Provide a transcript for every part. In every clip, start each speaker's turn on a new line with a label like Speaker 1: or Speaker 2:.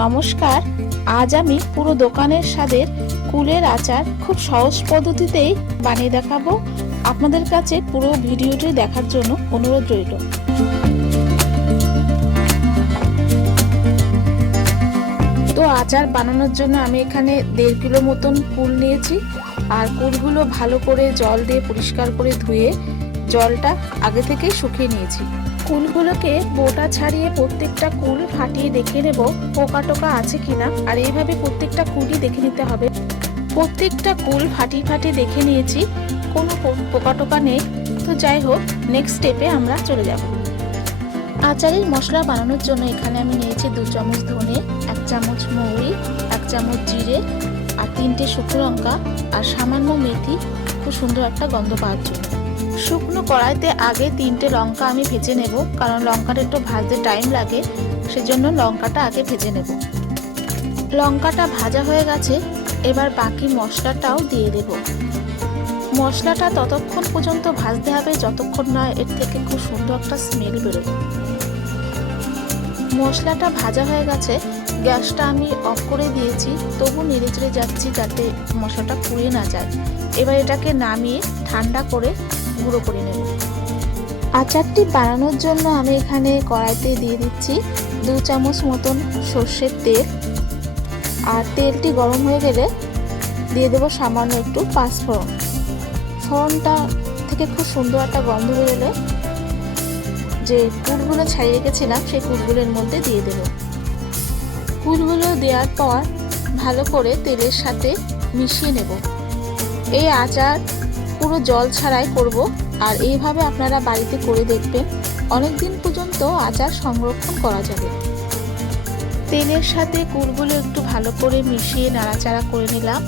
Speaker 1: নমস্কার, আজ আমি পুরো দোকানের স্বাদের কুলের আচার খুব সহজ পদ্ধতিতেই বানিয়ে দেখাবো। আপনাদের কাছে পুরো ভিডিওটি দেখার জন্য অনুরোধ রইল। তো আচার বানানোর জন্য আমি এখানে দেড় কিলো মতন কুল নিয়েছি। আর কুলগুলো ভালো করে জল দিয়ে পরিষ্কার করে ধুয়ে জলটা আগে থেকেই শুকিয়ে নিয়েছি। কুলগুলোকে বোটা ছাড়িয়ে প্রত্যেকটা কুল ফাটিয়ে দেখে নেব পোকা টোকা আছে কিনা। আর এইভাবে প্রত্যেকটা কুলই দেখে নিতে হবে। প্রত্যেকটা কুল ফাটিয়ে ফাটিয়ে দেখে নিয়েছি, কোনো পোকা টোকা নেই। তো যাই হোক নেক্সট স্টেপে আমরা চলে যাব। আচারের মশলা বানানোর জন্য এখানে আমি নিয়েছি দু চামচ ধনে, এক চামচ মৌরি, এক চামচ জিরে আর তিনটে শুকনো লঙ্কা আর সামান্য মেথি। খুব সুন্দর একটা গন্ধ পাওয়ার জন্য। শুকনো কড়াইতে আগে তিনটে লঙ্কা আমি ভেজে নেব, কারণ লঙ্কাটা একটু ভাজতে টাইম লাগে, সেজন্য লঙ্কাটা আগে ভেজে নেব। লঙ্কাটা ভাজা হয়ে গেছে, এবার বাকি মশলাটাও দিয়ে দেব। মশলাটা ততক্ষণ পর্যন্ত ভাজতে হবে, যতক্ষণ না এর থেকে খুব সুন্দর একটা স্মেল বেরোয় মশলাটা ভাজা হয়ে গেছে, গ্যাসটা আমি অফ করে দিয়েছি, তবু নেড়ে চেড়ে যাচ্ছি যাতে মশলাটা পুড়ে না যায়। এবার এটাকে নামিয়ে ঠান্ডা করে গুঁড়ো করে নেব। আচারটি বানানোর জন্য আমি এখানে কড়াইতে দিয়ে দিচ্ছি দু চামচ মতন সর্ষের তেল। আর তেলটি গরম হয়ে গেলে দিয়ে দেবো সামান্য একটু পাঁচফোড়ন ফোড়নটা থেকে খুব সুন্দর একটা গন্ধ বেরোলে যে কুলগুলো ছাড়িয়ে রেখেছিলাম সেই কুলগুলোর মধ্যে দিয়ে দেবো। কুলগুলো দেওয়ার পর ভালো করে তেলের সাথে মিশিয়ে নেব। এই আচার পুরো জল ছাড়াই করব আর এইভাবে আপনারা বাড়িতে করে দেখবেন অনেক দিন পর্যন্ত আচার সংরক্ষণ করা যাবে। তেলের সাথে কুলগুলো একটু ভালো করে মিশিয়ে নাড়াচাড়া করে নিলাম।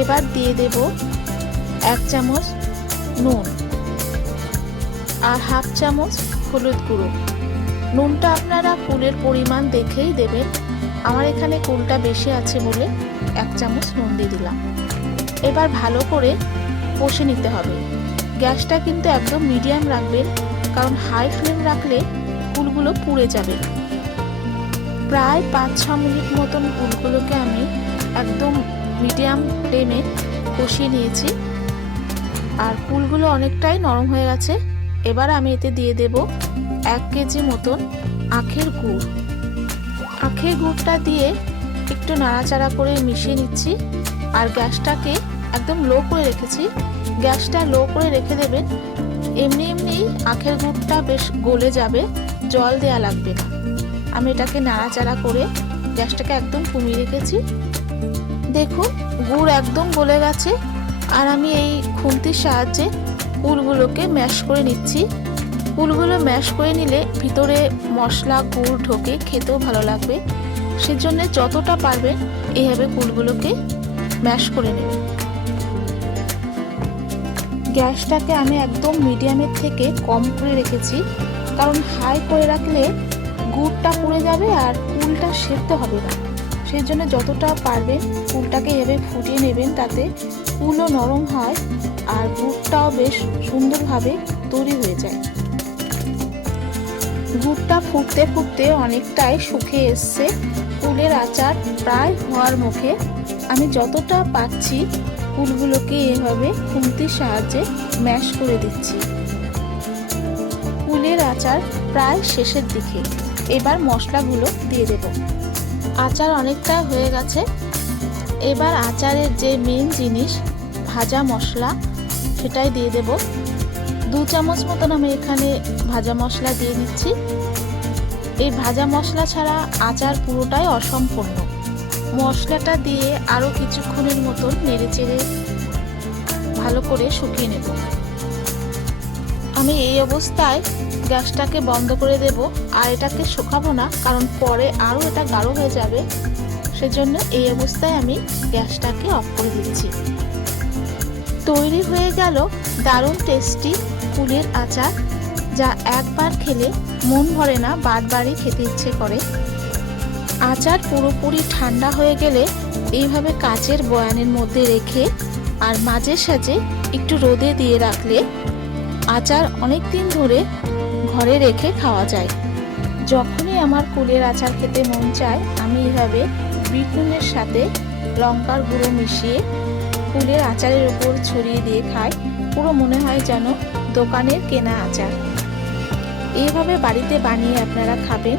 Speaker 1: এবার দিয়ে দেব এক চামচ নুন আর হাফ চামচ হলুদ গুঁড়ো। নুনটা আপনারা কুলের পরিমাণ দেখেই দেবেন। আমার এখানে কুলটা বেশি আছে বলে এক চামচ নুন দিয়ে দিলাম। এবার ভালো করে কষে নিতে হবে। গ্যাসটা কিন্তু একদম মিডিয়াম রাখবেন, কারণ হাই ফ্লেম রাখলে কুলগুলো পুড়ে যাবে। প্রায় পাঁচ ছ মিনিট মতন কুলগুলোকে আমি একদম মিডিয়াম ফ্লেমে কষিয়ে নিয়েছি। আর কুলগুলো অনেকটাই নরম হয়ে গেছে। এবার আমি এতে দিয়ে দেব এক কেজি মতন আখের গুড়। আখের গুড়টা দিয়ে একটু নাড়াচাড়া করে মিশিয়ে নিচ্ছি। আর গ্যাসটাকে একদম লো করে রেখেছি। গ্যাসটা লো করে রেখে দেবেন। এমনি এমনি আখের গুড়টা বেশ গলে যাবে, জল দেয়া লাগবে না। আমি এটাকে নাড়াচাড়া করে গ্যাসটাকে একদম কমিয়ে রেখেছি। দেখুন, গুড় একদম গলে গেছে। আর আমি এই খুন্তির সাহায্যে কুলগুলোকে ম্যাশ করে নিচ্ছি। কুলগুলো ম্যাশ করে নিলে ভিতরে মশলা, গুড় ঢোকে, খেতেও ভালো লাগবে। সেজন্য যতটা পারবেন এইভাবে কুলগুলোকে ম্যাশ করে নেবেন। গ্যাসটাকে আমি একদম মিডিয়ামের থেকে কম করে রেখেছি। কারণ হাই করে রাখলে গুড়টা পুড়ে যাবে আর কুলটা সেদ্ধ হবে না। সেই জন্য যতটা পারবেন কুলটাকে এভাবে ফুটিয়ে নেবেন তাতে কুলও নরম হয় আর গুড়টাও বেশ সুন্দরভাবে তৈরি হয়ে যায়। গুড়টা ফুটতে ফুটতে অনেকটাই শুকিয়ে এসছে। কুলের আচার প্রায় হওয়ার মুখে। আমি যতটা পাচ্ছি কুলগুলোকে এভাবে খুন্তির সাহায্যে ম্যাশ করে দিচ্ছি। কুলের আচার প্রায় শেষের দিকে। এবার মশলাগুলো দিয়ে দেব। আচার অনেকটা হয়ে গেছে। এবার আচারের যে মেন জিনিস, ভাজা মশলা, সেটাই দিয়ে দেব। দু চামচ মতন আমি এখানে ভাজা মশলা দিয়ে দিচ্ছি। এই ভাজা মশলা ছাড়া আচার পুরোটাই অসম্পূর্ণ। মশলাটা দিয়ে আরও কিছুক্ষণের মতন নেড়ে চেড়ে ভালো করে শুকিয়ে নেব। আমি এই অবস্থায় গ্যাসটাকে বন্ধ করে দেব আর এটাকে শুকাবো না, কারণ পরে আরও এটা গাঢ় হয়ে যাবে। সেজন্য এই অবস্থায় আমি গ্যাসটাকে অফ করে দিচ্ছি। তৈরি হয়ে গেল দারুণ টেস্টি কুলের আচার, যা একবার খেলে মন ভরে না, বারবারই খেতে ইচ্ছে করে। আচার পুরোপুরি ঠান্ডা হয়ে গেলে এইভাবে কাচের বয়ানের মধ্যে রেখে আর মাঝে সাঝে একটু রোদে দিয়ে রাখলে আচার অনেক দিন ধরে ঘরে রেখে খাওয়া যায়। যখনই আমার কুলের আচার খেতে মন চায়, আমি এভাবে বিট নুনের সাথে লঙ্কার গুঁড়ো মিশিয়ে কুলের আচারের উপর ছড়িয়ে দিয়ে খাই, পুরো মনে হয় যেন দোকানের কেনা আচার। এইভাবে বাড়িতে বানিয়ে আপনারা খাবেন।